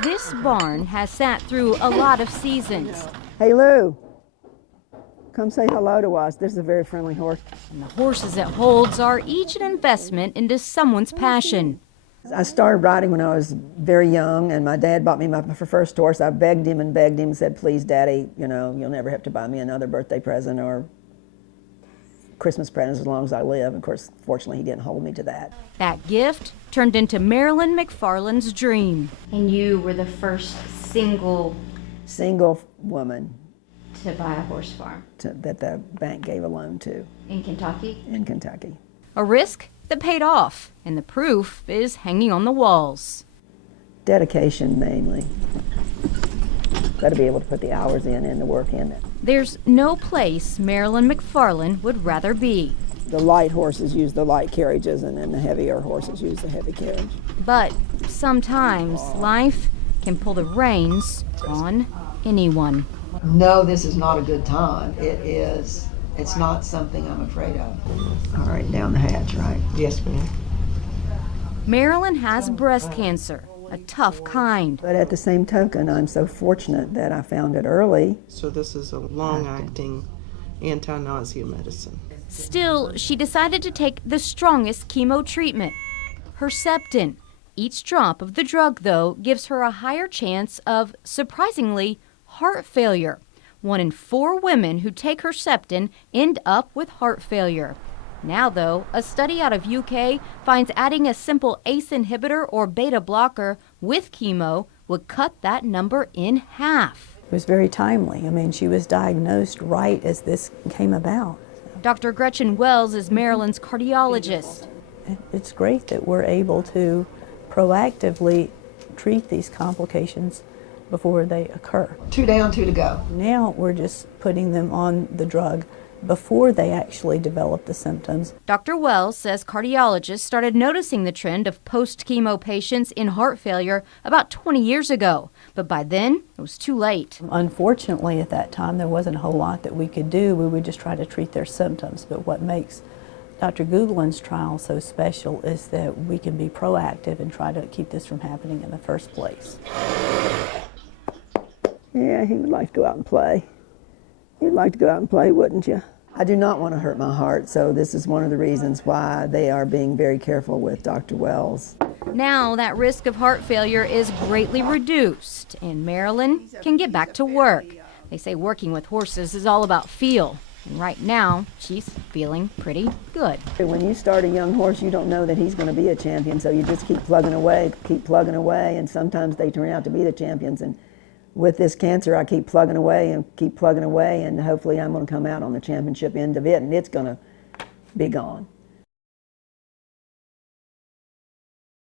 This barn has sat through a lot of seasons. Hey, Lou, come say hello to us. This is a very friendly horse. And the horses it holds are each an investment into someone's passion. I started riding when I was very young, and my dad bought me my first horse. I begged him and said, please, Daddy, you know, you'll never have to buy me another birthday present or Christmas present as long as I live. Of course, fortunately, he didn't hold me to that. That gift turned into Marilyn McFarland's dream. And you were the first single woman to buy a horse farm that the bank gave a loan to. in Kentucky? In Kentucky. A risk that paid off, and the proof is hanging on the walls. Dedication, mainly. Got to be able to put the hours in and the work in it. There's no place Marilyn McFarland would rather be. The light horses use the light carriages, and then the heavier horses use the heavy carriage. But sometimes life can pull the reins on anyone. No, this is not a good time. It is. It's not something I'm afraid of. All right, down the hatch, right? Yes, ma'am. Marilyn has breast cancer, a tough kind. But at the same token, I'm so fortunate that I found it early. So this is a long-acting anti-nausea medicine. Still, she decided to take the strongest chemo treatment, Herceptin. Each drop of the drug, though, gives her a higher chance of, surprisingly, heart failure. 1 in 4 women who take Herceptin end up with heart failure. Now, though, a study out of UK finds adding a simple ACE inhibitor or beta blocker with chemo would cut that number in half. It was very timely. I mean, she was diagnosed right as this came about. Dr. Gretchen Wells is Marilyn's cardiologist. It's great that we're able to proactively treat these complications before they occur. 2 down, 2 to go. Now we're just putting them on the drug before they actually develop the symptoms. Dr. Wells says cardiologists started noticing the trend of post-chemo patients in heart failure about 20 years ago. But by then, it was too late. Unfortunately, at that time, there wasn't a whole lot that we could do. We would just try to treat their symptoms. But what makes Dr. Gugelin's trial so special is that we can be proactive and try to keep this from happening in the first place. Yeah, he would like to go out and play. You'd like to go out and play, wouldn't you? I do not want to hurt my heart, so this is one of the reasons why they are being very careful with Dr. Wells. Now that risk of heart failure is greatly reduced, and Marilyn can get back to work. They say working with horses is all about feel, and right now she's feeling pretty good. When you start a young horse, you don't know that he's going to be a champion, so you just keep plugging away, and sometimes they turn out to be the champions. And with this cancer, I keep plugging away, and hopefully I'm going to come out on the championship end of it, and it's going to be gone.